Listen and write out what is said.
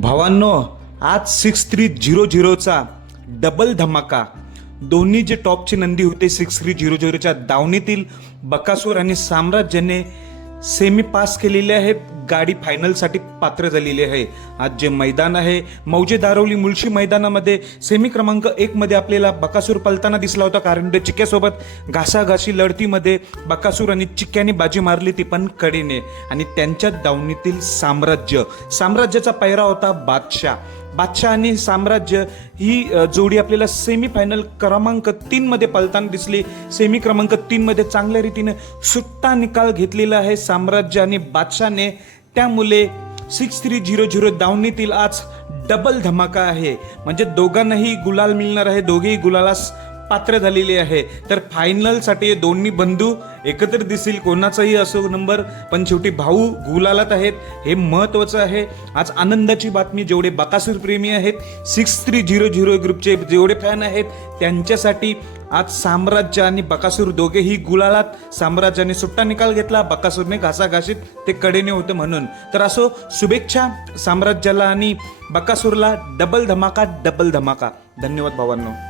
भावांनो आज six three zero झिरोचा डबल धमाका. दोन्ही जे टॉपची नंदी होते सिक्स थ्री झिरो झिरोच्या दावणीतील बकासूर आणि साम्राज्याने सेमी पास केलेले आहे. गाडी फायनलसाठी पात्र झालेली आहे. आज जे मैदान आहे मौजे दारवली मुळशी मैदानामध्ये सेमी क्रमांक एकमध्ये आपल्याला बकासूर पलताना दिसला होता. कारण ते चिक्क्यासोबत घासाघाशी लढतीमध्ये बकासूर आणि चिक्क्याने बाजी मारली ती पण कडेने. आणि त्यांच्या दावणीतील साम्राज्य साम्राज्याचा पैरा होता बादशाह. बादशाह आणि साम्राज्य ही जोडी आपल्याला सेमी फायनल क्रमांक तीन मध्ये पलताना दिसली. सेमी क्रमांक तीन मध्ये चांगल्या रीतीने सुट्टा निकाल घेतलेला आहे साम्राज्य आणि बादशाहने. त्यामुळे सिक्स थ्री झिरो झिरो दावणीतील आज डबल धमाका आहे. म्हणजे दोघांनाही गुलाल मिळणार आहे दोघेही गुलालास पात्र झालेली आहे. तर फायनलसाठी हे दोन्ही बंधू एकत्र दिसतील. कोणाचाही असो नंबर पण शेवटी भाऊ गुलालात आहेत. हे महत्वाचं आहे. आज आनंदाची बातमी जेवढे बकासूर प्रेमी आहेत सिक्स थ्री झिरो झिरो ग्रुपचे जेवढे फॅन आहेत त्यांच्यासाठी आज साम्राज्य आणि बकासूर दोघेही गुलालात. साम्राज्याने सुट्टा निकाल घेतला. बकासूरने घासाघाशीत ते कडेने होतं म्हणून. तर असो शुभेच्छा साम्राज्याला आणि बकासूरला. डबल धमाका डबल धमाका. धन्यवाद भावांनो.